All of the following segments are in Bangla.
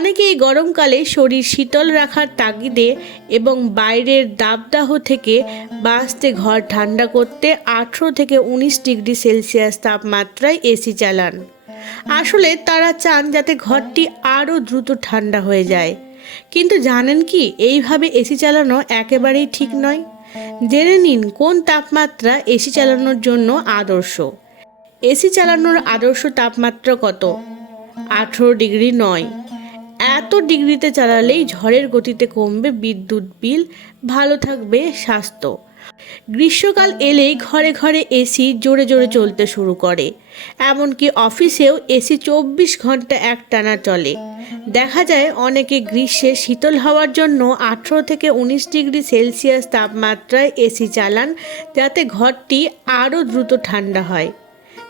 অনেকেই গরমকালে শরীর শীতল রাখার তাগিদে এবং বাইরের দাবদাহ থেকে বাঁচতে ঘর ঠান্ডা করতে 18 থেকে 19 ডিগ্রি সেলসিয়াস তাপমাত্রায় এসি চালান। আসলে তারা চান যাতে ঘরটি আরও দ্রুত ঠান্ডা হয়ে যায়। কিন্তু জানেন কি, এইভাবে এসি চালানো একেবারেই ঠিক নয়। জেনে নিন কোন তাপমাত্রা এসি চালানোর জন্য আদর্শ। এসি চালানোর আদর্শ তাপমাত্রা কত? 18 ডিগ্রি নয়। এত ডিগ্রিতে চালালেই ঝড়ের গতিতে কমবে বিদ্যুৎ বিল, ভালো থাকবে স্বাস্থ্য। গ্রীষ্মকাল এলেই ঘরে ঘরে এসি জোরে জোরে চলতে শুরু করে। এমনকি অফিসেও এসি 24 ঘন্টা একটানা চলে। দেখা যায় অনেকে গ্রীষ্মে শীতল হওয়ার জন্য 18 থেকে 19 ডিগ্রি সেলসিয়াস তাপমাত্রায় এসি চালান, যাতে ঘরটি আরও দ্রুত ঠান্ডা হয়।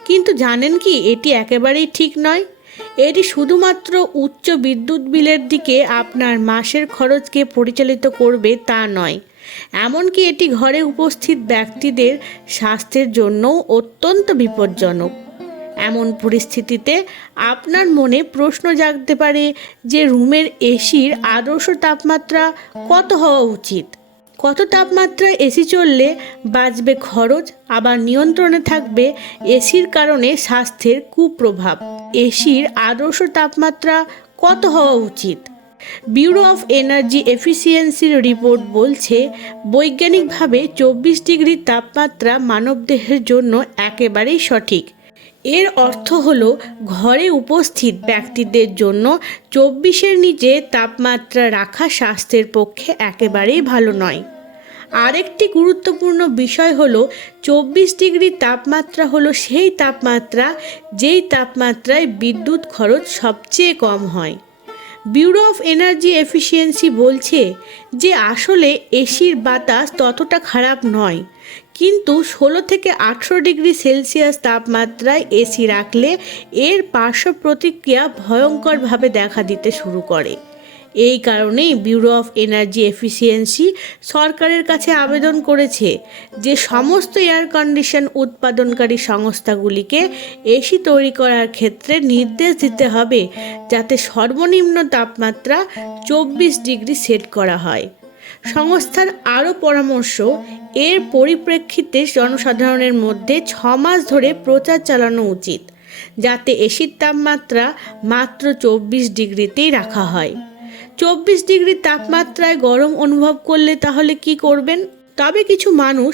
কিন্তু জানেন কি, এটি একেবারেই ঠিক নয়। এটি শুধুমাত্র উচ্চ বিদ্যুৎ বিলের দিকে আপনার মাসের খরচকে পরিচালিত করবে তা নয়, এমনকি এটি ঘরে উপস্থিত ব্যক্তিদের স্বাস্থ্যের জন্যও অত্যন্ত বিপজ্জনক। এমন পরিস্থিতিতে আপনার মনে প্রশ্ন জাগতে পারে যে রুমের এসির আদর্শ তাপমাত্রা কত হওয়া উচিত? কত তাপমাত্রায় এসি চললে বাঁচবে খরচ, আবার নিয়ন্ত্রণে থাকবে এসির কারণে স্বাস্থ্যের কুপ্রভাব? এসির আদর্শ তাপমাত্রা কত হওয়া উচিত? ব্যুরো অফ এনার্জি এফিসিয়েন্সির রিপোর্ট বলছে, বৈজ্ঞানিকভাবে 24 ডিগ্রি তাপমাত্রা মানবদেহের জন্য একেবারেই সঠিক। এর অর্থ হলো ঘরে উপস্থিত ব্যক্তিদের জন্য 24-এর নিচে তাপমাত্রা রাখা স্বাস্থ্যের পক্ষে একেবারেই ভালো নয়। আরেকটি গুরুত্বপূর্ণ বিষয় হলো 24 ডিগ্রি তাপমাত্রা হলো সেই তাপমাত্রা যেই তাপমাত্রায় বিদ্যুৎ খরচ সবচেয়ে কম হয়। ব্যুরো অফ এনার্জি এফিসিয়েন্সি বলছে যে আসলে এসির বাতাস ততটা খারাপ নয়, কিন্তু 16 থেকে 18 ডিগ্রি সেলসিয়াস তাপমাত্রায় এসি রাখলে এর পার্শ্ব প্রতিক্রিয়া ভয়ঙ্করভাবে দেখা দিতে শুরু করে। এই কারণেই ব্যুরো অফ এনার্জি এফিসিয়েন্সি সরকারের কাছে আবেদন করেছে যে সমস্ত এয়ার কন্ডিশন উৎপাদনকারী সংস্থাগুলিকে এসি তৈরি করার ক্ষেত্রে নির্দেশ দিতে হবে যাতে সর্বনিম্ন তাপমাত্রা 24 ডিগ্রি সেট করা হয়। সংস্থার আরও পরামর্শ, এর পরিপ্রেক্ষিতে জনসাধারণের মধ্যে 6 মাস ধরে প্রচার চালানো উচিত যাতে এসির তাপমাত্রা মাত্র 24 ডিগ্রিতেই রাখা হয়। 24 ডিগ্রি তাপমাত্রায় গরম অনুভব করলে তাহলে কি করবেন? তবে কিছু মানুষ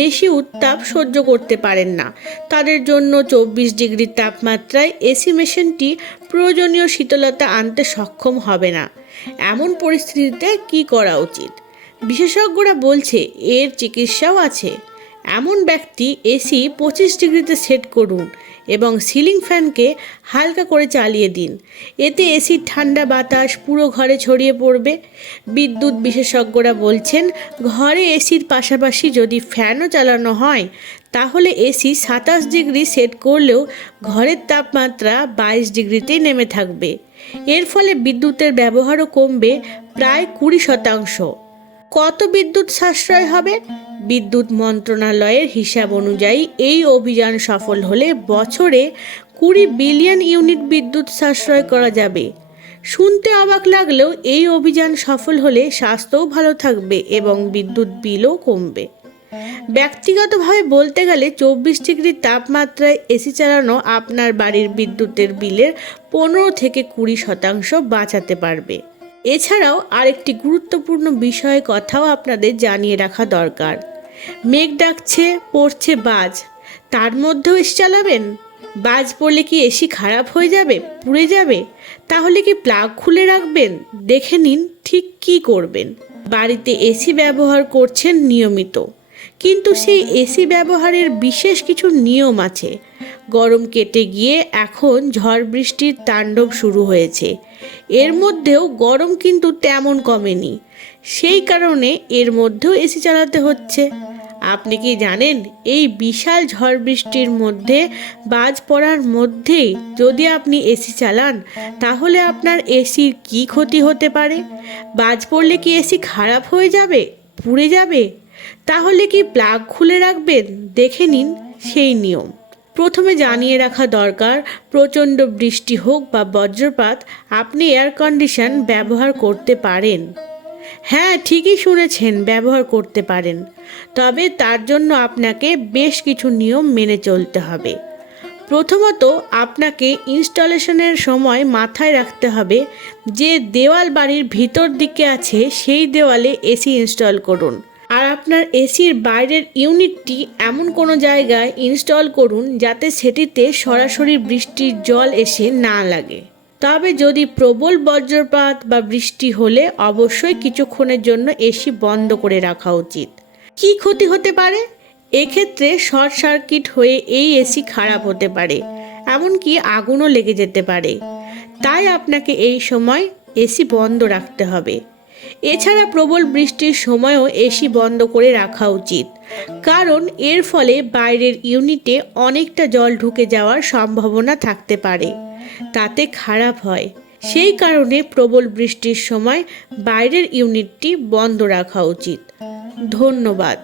বেশি উত্তাপ সহ্য করতে পারেন না। তাদের জন্য 24 ডিগ্রি তাপমাত্রায় এসি মেশিনটি প্রয়োজনীয় শীতলতা আনতে সক্ষম হবে না। এমন পরিস্থিতিতে কি করা উচিত? বিশেষজ্ঞরা বলছে এর চিকিৎসাও আছে। এমন ব্যক্তি এসি 25 ডিগ্রিতে সেট করুন এবং সিলিং ফ্যানকে হালকা করে চালিয়ে দিন। এতে এসির ঠান্ডা বাতাস পুরো ঘরে ছড়িয়ে পড়বে। বিদ্যুৎ বিশেষজ্ঞরা বলছেন, ঘরে এসির পাশাপাশি যদি ফ্যানও চালানো হয় তাহলে এসি 27 ডিগ্রি সেট করলেও ঘরের তাপমাত্রা 22 ডিগ্রিতেই নেমে থাকবে। এর ফলে বিদ্যুতের ব্যবহারও কমবে প্রায় 20%। কত বিদ্যুৎ সাশ্রয় হবে? বিদ্যুৎ মন্ত্রণালয়ের হিসাব অনুযায়ী এই অভিযান সফল হলে বছরে 20 বিলিয়ন ইউনিট বিদ্যুৎ সাশ্রয় করা যাবে। শুনতে অবাক লাগলেও এই অভিযান সফল হলে স্বাস্থ্যও ভালো থাকবে এবং বিদ্যুৎ বিলও কমবে। ব্যক্তিগতভাবে বলতে গেলে 24 ডিগ্রি তাপমাত্রায় এসি চালানো আপনার বাড়ির বিদ্যুতের বিলের 15 থেকে 20% বাঁচাতে পারবে। এছাড়াও আরেকটি গুরুত্বপূর্ণ বিষয়ে কথাও আপনাদের জানিয়ে রাখা দরকার। মেঘ ডাকছে, পড়ছে বাজ, তার মধ্যেও এসি চালাবেন? বাজ পড়লে কি এসি খারাপ হয়ে যাবে, পুড়ে যাবে? তাহলে কি প্লাগ খুলে রাখবেন? দেখে নিন ঠিক কী করবেন। বাড়িতে এসি ব্যবহার করছেন নিয়মিত, কিন্তু সেই এসি ব্যবহারের বিশেষ কিছু নিয়ম আছে। গরম কেটে গিয়ে এখন ঝড় বৃষ্টির তাণ্ডব শুরু হয়েছে। এর মধ্যেও গরম কিন্তু তেমন কমেনি, সেই কারণে এর মধ্যেও এসি চালাতে হচ্ছে। আপনি কি জানেন, এই বিশাল ঝড় বৃষ্টির মধ্যে বাজ পড়ার মধ্যেই যদি আপনি এসি চালান তাহলে আপনার এসির কি ক্ষতি হতে পারে? বাজ পড়লে কি এসি খারাপ হয়ে যাবে, পুড়ে যাবে? তাহলে কি প্লাগ খুলে রাখবেন? দেখে নিন সেই নিয়ম। প্রথমে জানিয়ে রাখা দরকার, প্রচণ্ড বৃষ্টি হোক বা বজ্রপাত, আপনি এয়ার কন্ডিশন ব্যবহার করতে পারেন। হ্যাঁ, ঠিকই শুনেছেন, ব্যবহার করতে পারেন। তবে তার জন্য আপনাকে বেশ কিছু নিয়ম মেনে চলতে হবে। প্রথমত, আপনাকে ইনস্টলেশনের সময় মাথায় রাখতে হবে যে দেওয়াল বাড়ির ভিতর দিকে আছে সেই দেওয়ালে এসি ইনস্টল করুন। আর আপনার এসির বাইরের ইউনিটটি এমন কোনো জায়গায় ইনস্টল করুন যাতে সেটিতে সরাসরি বৃষ্টির জল এসে না লাগে। তবে যদি প্রবল বজ্রপাত বা বৃষ্টি হলে অবশ্যই কিছুক্ষণের জন্য এসি বন্ধ করে রাখা উচিত। কী ক্ষতি হতে পারে? এক্ষেত্রে শর্ট সার্কিট হয়ে এই এসি খারাপ হতে পারে, এমনকি আগুনও লেগে যেতে পারে। তাই আপনাকে এই সময় এসি বন্ধ রাখতে হবে। এছাড়া প্রবল বৃষ্টির সময়ও এসি বন্ধ করে রাখা উচিত, কারণ এর ফলে বাইরের ইউনিটে অনেকটা জল ঢুকে যাওয়ার সম্ভাবনা থাকতে পারে, তাতে খারাপ হয়। সেই কারণে প্রবল বৃষ্টির সময় বাইরের ইউনিটটি বন্ধ রাখা উচিত। ধন্যবাদ।